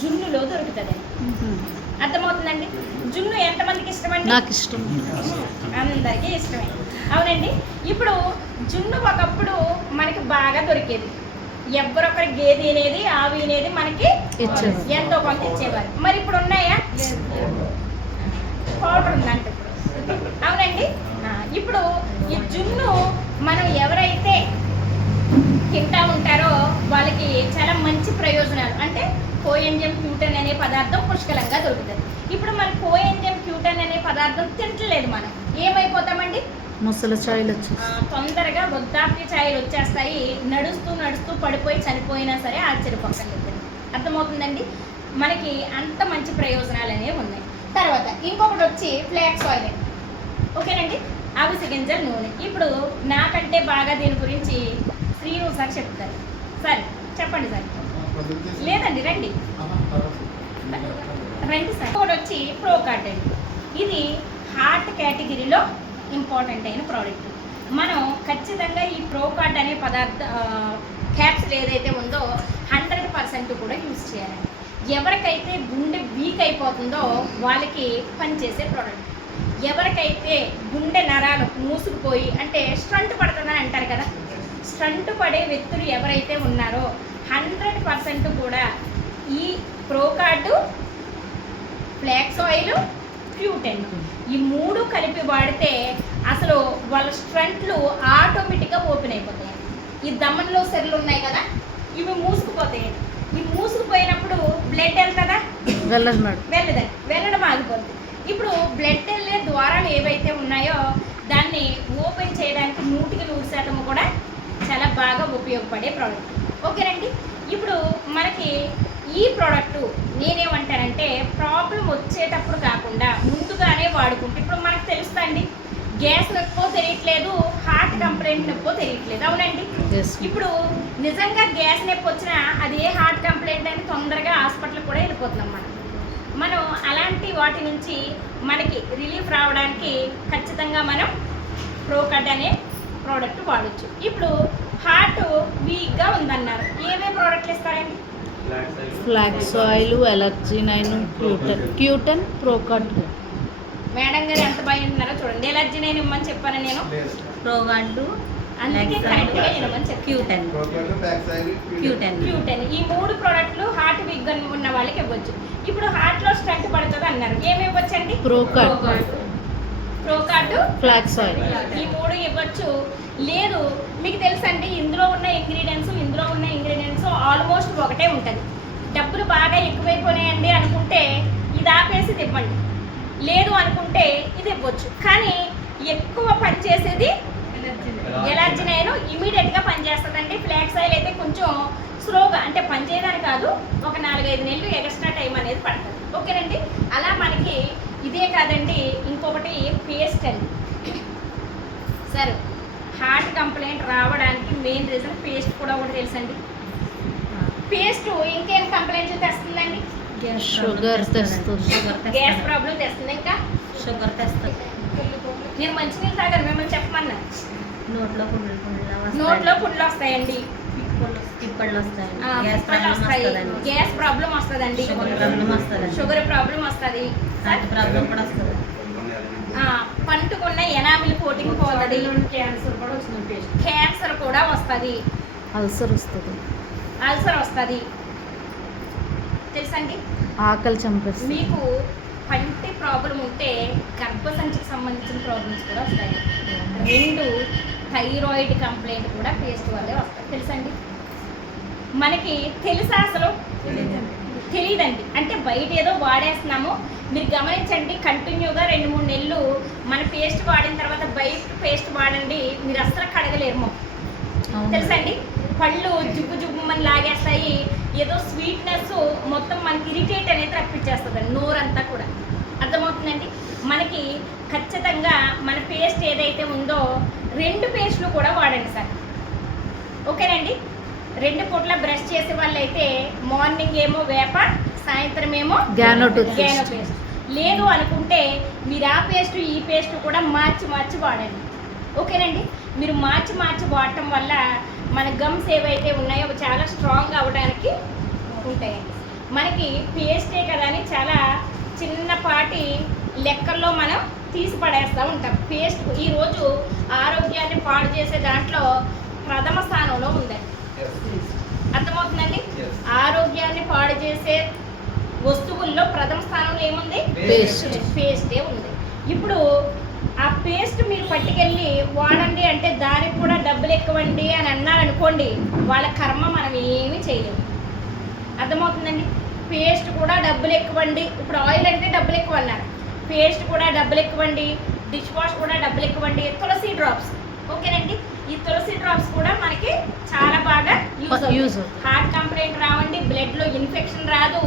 జున్నులో దొరుకుతుంది. అర్థమవుతుందండి. జున్ను ఎంతమందికి ఇష్టమండి? నాకు ఇష్టం. అందరికీ ఇష్టమే. అవునండి. ఇప్పుడు జున్ను ఒకప్పుడు మనకి బాగా దొరికేది. ఎవరొకరి గేదె అనేది ఆవు అనేది మనకి ఇచ్చేవారు. ఎంతో కొంత ఇచ్చేవారు. మరి ఇప్పుడు ఉన్నాయా? పౌడర్ ఉందంట ఇప్పుడు. అవునండి. ఇప్పుడు ఈ జున్ను మనం ఎవరైతే తింటా ఉంటారో వాళ్ళకి చాలా మంచి ప్రయోజనాలు, అంటే కోఎంజైమ్ క్యూటన్ అనే పదార్థం పుష్కలంగా దొరుకుతుంది. ఇప్పుడు మన కోఎంజైమ్ క్యూటన్ అనే పదార్థం తింటలేదు, మనం ఏమైపోతామండి? ముసలి ఛాయలు వచ్చేసి తొందరగా వృద్ధాప్య ఛాయలు వచ్చేస్తాయి. నడుస్తూ నడుస్తూ పడిపోయి చనిపోయినా సరే ఆశ్చర్యపోకండి. అర్థమవుతుందండి? మనకి అంత మంచి ప్రయోజనాలు అనేవి ఉన్నాయి. తర్వాత ఇంకొకటి వచ్చి ఫ్లాక్స్ ఆయిల్ అండి. ఓకేనండి, అవిసె గింజల నూనె. ఇప్పుడు నాకంటే బాగా దీని గురించి శ్రీను సార్ చెప్తారు. సార్ చెప్పండి సార్. లేదండి, రండి రండి సార్. ఇంకొకటి వచ్చి ప్రోకార్డ్ అండి. ఇది హార్ట్ కేటగిరీలో ఇంపార్టెంట్ అయిన ప్రోడక్ట్. మనం ఖచ్చితంగా ఈ ప్రోకార్డ్ అనే క్యాప్సిల్ ఏదైతే ఉందో 100% కూడా యూజ్ చేయాలండి. ఎవరికైతే గుండె వీక్ అయిపోతుందో వాళ్ళకి పనిచేసే ప్రోడక్ట్. ఎవరికైతే గుండె నరాలు మూసుకుపోయి, అంటే స్టంట్ పడుతుందని అంటారు కదా, స్టంట్ పడే వ్యక్తులు ఎవరైతే ఉన్నారో 100% కూడా ఈ ప్రోకార్డు, ఫ్లాక్స్ ఆయిల్, క్యూటెన్ ఈ 3 కలిపి వాడితే అసలు వాళ్ళ స్ట్రంట్లు ఆటోమేటిక్గా ఓపెన్ అయిపోతాయి. ఈ దమన్లో సెల్లు ఉన్నాయి కదా, ఇవి మూసుకుపోతాయి. ఈ మూసుకుపోయినప్పుడు బ్లడ్ వెళ్తుందా? వెళ్ళదు మేడం. వెళ్ళదండి, వెళ్ళడం ఆగిపోతుంది. ఇప్పుడు బ్లడ్ వెళ్ళే ద్వారాలు ఏవైతే ఉన్నాయో దాన్ని ఓపెన్ చేయడానికి 100% కూడా చాలా బాగా ఉపయోగపడే ప్రోడక్ట్. ఓకేనండి. ఇప్పుడు మనకి ఈ ప్రోడక్ట్ నేనేమంటానంటే ప్రాబ్లం వచ్చేటప్పుడు కాకుండా ముందుగానే వాడుకుంటే, ఇప్పుడు మనకు తెలుస్తుంది గ్యాస్ నొప్పో తెలియట్లేదు, హార్ట్ కంప్లైంట్ నొప్పో తెలియట్లేదు. అవునండి. Yes. ఇప్పుడు నిజంగా గ్యాస్ నొప్పి వచ్చినా అది ఏ హార్ట్ కంప్లైంట్ అని తొందరగా హాస్పిటల్ కూడా వెళ్ళిపోతున్నాం మనం అలాంటి వాటి నుంచి మనకి రిలీఫ్ రావడానికి ఖచ్చితంగా మనం ప్రోకార్డ్ అనే ప్రోడక్ట్ వాడచ్చు. ఇప్పుడు హార్ట్ వీక్గా ఉందన్నారు, ఏవే ప్రోడక్ట్లు ఇస్తారండి? Flax oil, allergy 9, క్యూటన్, ప్రోకార్డ్. మేడం గారు ఎంత భయం ఉన్నారో చూడండి. ఎలర్జీ 9 ఇవ్వమని చెప్పాను నేను, ప్రోగార్డు, అందుకే కరెక్ట్గా ఇవ్వమని చెప్పాను. Q ten, Q ten. క్యూటెన్ ఈ 3 ప్రోడక్ట్లు హార్ట్ వీక్గా ఉన్న వాళ్ళకి ఇవ్వచ్చు. ఇప్పుడు హార్ట్లో స్టంట్ పడుతుంది అన్నారు, ఏమి ఇవ్వచ్చండి? ప్రోకార్డు, ఫ్లాక్స్ ఆయిల్. ఈ 3 ఇవ్వచ్చు. లేదు మీకు తెలుసండి, ఇందులో ఉన్న ఇంగ్రీడియంట్స్ ఆల్మోస్ట్ ఒకటే ఉంటుంది. డబ్బులు బాగా ఎక్కువైపోయినాయండి అనుకుంటే ఇది ఆపేసి ఇది ఇవ్వండి, లేదు అనుకుంటే ఇది ఇవ్వచ్చు. కానీ ఎక్కువ పనిచేసేది ఎలర్జీ 9 ఇమీడియట్గా పనిచేస్తుందండి. ఫ్లాక్స్ ఆయిల్ అయితే కొంచెం స్లోగా, అంటే పనిచేయదని కాదు, ఒక 4-5 నెలలు ఎక్స్ట్రా టైం అనేది పడుతుంది. ఓకేనండి. అలా మనకి ఇదే కాదండి, ఇంకొకటి పేస్ట్ అండి. సరే, హార్ట్ కంప్లైంట్ రావడానికి మెయిన్ రీజన్ పేస్ట్ కూడా ఒకటి తెలుసండి. పేస్ట్ ఇంకేం కంప్లైంట్లు తెస్తుందండి? షుగర్ తెస్తుంది, గ్యాస్ ప్రాబ్లం తెస్తుంది, ఇంకా షుగర్ తెస్తుంది. నేను మంచినీళ్ళు తాగాను, మిమ్మల్ని చెప్పమన్నా. నోట్లో నోట్లో పుండ్లు వస్తాయండి, పిప్పళ్ళు వస్తాయి, పిప్పళ్ళు వస్తాయి, గ్యాస్ ప్రాబ్లం వస్తుందండి, షుగర్ ప్రాబ్లం వస్తుంది, హార్ట్ ప్రాబ్లం కూడా వస్తుంది, పంటుకున్న ఎనామిల్ కోటింగ్ పోతుంది, క్యాన్సర్ కూడా వస్తుంది, అల్సర్ వస్తుంది, అల్సర్ వస్తుంది. తెలుసండి, ఆకలి చంపేస్తుంది. మీకు పంటి ప్రాబ్లం ఉంటే గర్భసంచికి సంబంధించిన ప్రాబ్లమ్స్ కూడా వస్తాయి. 2 థైరాయిడ్ కంప్లైంట్ కూడా పేస్ట్ వల్లే వస్తాయి. తెలుసండి, మనకి తెలుసా అసలు? తెలియదండి. అంటే బయట ఏదో వాడేస్తున్నాము. మీరు గమనించండి, కంటిన్యూగా 2-3 నెలలు మన పేస్ట్ వాడిన తర్వాత బయట పేస్ట్ వాడండి, మీరు అస్సలు కడగలేరు. తెలుసండి, పళ్ళు జుబ్బుమని లాగేస్తాయి, ఏదో స్వీట్నెస్ మొత్తం మనకి ఇరిటేట్ అనేది రప్పించేస్తుందండి నోరంతా కూడా. అర్థమవుతుందండి. మనకి ఖచ్చితంగా మన పేస్ట్ ఏదైతే ఉందో 2 పేస్ట్లు కూడా వాడండి సార్. ఓకేనండి. 2 పూట్ల బ్రష్ చేసే వాళ్ళైతే మార్నింగ్ ఏమో వేప, సాయంత్రం ఏమో గ్యానో పేస్ట్. లేదు అనుకుంటే మీరు ఆ పేస్ట్ ఈ పేస్ట్ కూడా మార్చి వాడండి. ఓకేనండి. మీరు మార్చి వాడటం వల్ల మన గమ్స్ ఏవైతే ఉన్నాయో అవి చాలా స్ట్రాంగ్ అవ్వడానికి ఉంటాయండి. మనకి పేస్టే కదా అని చాలా చిన్నపాటి లెక్కల్లో మనం తీసి పడేస్తూ ఉంటాం. పేస్ట్ ఈరోజు ఆరోగ్యాన్ని పాడు చేసే దాంట్లో ప్రథమ స్థానంలో ఉందండి. అర్థమవుతుందండి? ఆరోగ్యాన్ని పాడు చేసే వస్తువుల్లో ప్రథమ స్థానంలో ఏముంది? పేస్టే ఉంది. ఇప్పుడు ఆ పేస్ట్ మీరు పట్టుకెళ్ళి వాడండి అంటే దానికి కూడా డబ్బులు ఎక్కువండి అని అన్నారనుకోండి, వాళ్ళ కర్మ మనం ఏమీ చేయలేము. అర్థమవుతుందండి? పేస్ట్ కూడా డబ్బులు ఎక్కువండి. ఇప్పుడు ఆయిల్ అంటే డబ్బులు ఎక్కువ అన్నారు, పేస్ట్ కూడా డబ్బులు ఎక్కువండి, డిష్ వాష్ కూడా డబ్బులు ఎక్కువండి. తులసి డ్రాప్స్, ఓకేనండి, ఈ తులసి డ్రాప్స్ కూడా మనకి చాలా బాగా యూజ్. హార్ట్ కంప్లైంట్ రావండి, బ్లడ్లో ఇన్ఫెక్షన్ రాదు,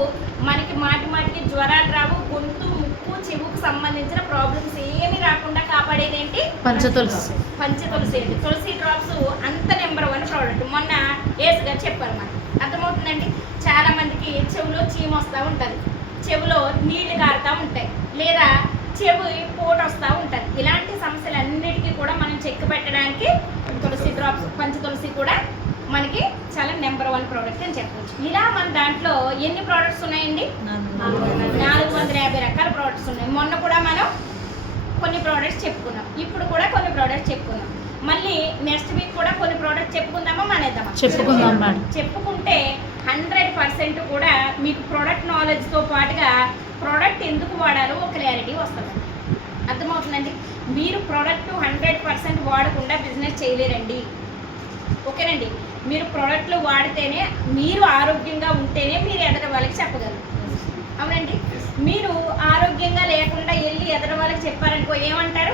మనకి మాటికి జ్వరాలు రావు, గొంతు ముక్కు చెవుకు సంబంధించిన ప్రాబ్లమ్స్ ఏమీ రాకుండా కాపాడేది ఏంటి? పంచతులసి అండి. తులసి డ్రాప్స్ అంత నెంబర్ 1 ప్రోడక్ట్. మొన్న ఏస్ గారు చెప్పారు మనకి. అర్థమవుతుందండి? చాలా మందికి చెవిలో చీమ వస్తూ ఉంటుంది, చెవిలో నీళ్లు కారుతూ ఉంటాయి, లేదా చెవి పోటు వస్తూ ఉంటుంది. ఇలాంటి సమస్యలన్నిటికీ కూడా మనం చెక్ పెట్టడానికి తులసి డ్రాప్స్, పంచతులసి కూడా మనకి చాలా నెంబర్ 1 ప్రోడక్ట్ అని చెప్పవచ్చు. ఇలా మన దాంట్లో ఎన్ని ప్రోడక్ట్స్ ఉన్నాయండి? 450 రకాల ప్రోడక్ట్స్ ఉన్నాయి. మొన్న కూడా మనం కొన్ని ప్రోడక్ట్స్ చెప్పుకున్నాం, ఇప్పుడు కూడా కొన్ని ప్రోడక్ట్స్ చెప్పుకున్నాం. మళ్ళీ నెక్స్ట్ వీక్ కూడా కొన్ని ప్రోడక్ట్స్ చెప్పుకుందామా మానేద్దామా? చెప్పుకుంటే 100% కూడా మీకు ప్రోడక్ట్ నాలెడ్జ్తో పాటుగా ప్రోడక్ట్ ఎందుకు వాడాలో ఒక క్లారిటీ వస్తుంది. అర్థమవుతుందండి? మీరు ప్రోడక్ట్ 100% వాడకుండా బిజినెస్ చేయలేరండి. ఓకేనండి? మీరు ప్రోడక్ట్లు వాడితేనే, మీరు ఆరోగ్యంగా ఉంటేనే మీరు ఎదటి వాళ్ళకి చెప్పగలరు. అవునండి? మీరు ఆరోగ్యంగా లేకుండా వెళ్ళి ఎదటి వాళ్ళకి చెప్పారనుకో ఏమంటారు?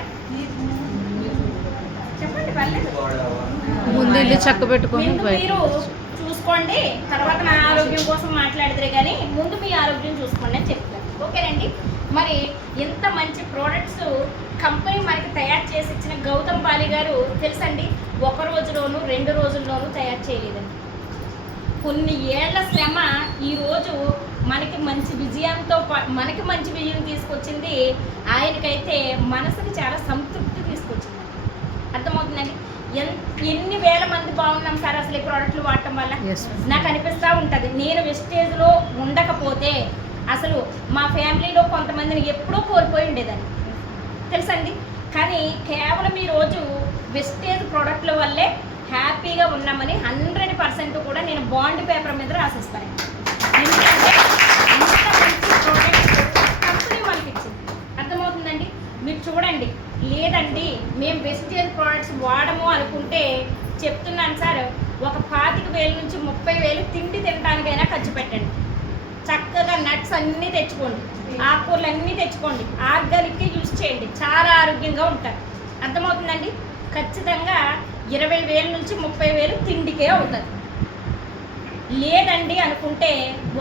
చెప్పండి, పర్లేదు. ముందు ఇల్లు చక్క పెట్టుకొని మీరు చూసుకోండి, తర్వాత నా ఆరోగ్యం కోసం మాట్లాడితే కానీ ముందు మీ ఆరోగ్యం చూసుకోండి అని చెప్తారు. ఓకేనండి? మరి ఎంత మంచి ప్రోడక్ట్స్ కంపెనీ మనకి తయారు చేసి ఇచ్చిన గౌతమ్ బాలి గారు తెలుసండి, 1 రోజులోనూ 2 రోజుల్లోనూ తయారు చేయలేదండి. కొన్ని ఏళ్ల శ్రమ ఈరోజు మనకి మంచి విజయంతో మనకి మంచి విజయం తీసుకొచ్చింది. ఆయనకైతే మనసుకి చాలా సంతృప్తి తీసుకొచ్చింది. అర్థమవుతుందండి? ఎన్ని వేల మంది బాగున్నాం సార్ అసలు ఈ ప్రోడక్ట్లు వాడటం వల్ల. నాకు అనిపిస్తూ ఉంటుంది, నేను వెస్టేజ్లో ఉండకపోతే అసలు మా ఫ్యామిలీలో కొంతమందిని ఎప్పుడూ కోల్పోయి ఉండేదాన్ని తెలుసండి. కానీ కేవలం ఈరోజు వెస్టేజ్ ప్రోడక్ట్ల వల్లే హ్యాపీగా ఉన్నామని 100% కూడా నేను బాండ్ పేపర్ మీద రాసిస్తాను. ఎందుకంటే అంత మంచి ప్రోడక్ట్ కంపెనీ మనకి ఇచ్చింది. అర్థమవుతుందండి? మీరు చూడండి, లేదండి మేము వెస్టేజ్ ప్రోడక్ట్స్ వాడము అనుకుంటే చెప్తున్నాను సార్, ఒక 25,000 నుంచి 30,000 తిండి తినడానికైనా ఖర్చు పెట్టండి. చక్కగా నట్స్ అన్నీ తెచ్చుకోండి, ఆకుకూరలు అన్నీ తెచ్చుకోండి, ఆర్గానిక్గా యూజ్ చేయండి, చాలా ఆరోగ్యంగా ఉంటారు. అర్థమవుతుందండి? ఖచ్చితంగా 20,000 నుంచి 30,000 తిండికే అవుతుంది. లేదండి అనుకుంటే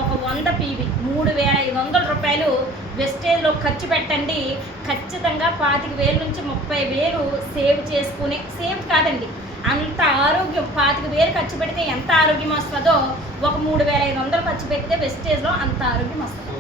ఒక 100 PV 3,500 రూపాయలు వెస్టేజ్లో ఖర్చు పెట్టండి. ఖచ్చితంగా 25,000 నుంచి 30,000 సేవ్ చేసుకునే, సేవ్ కాదండి, అంత ఆరోగ్యం. 25,000 ఖర్చు పెడితే ఎంత ఆరోగ్యం వస్తుందో ఒక 3,500 ఖర్చు పెడితే వెస్టేజ్లో అంత ఆరోగ్యం వస్తుంది.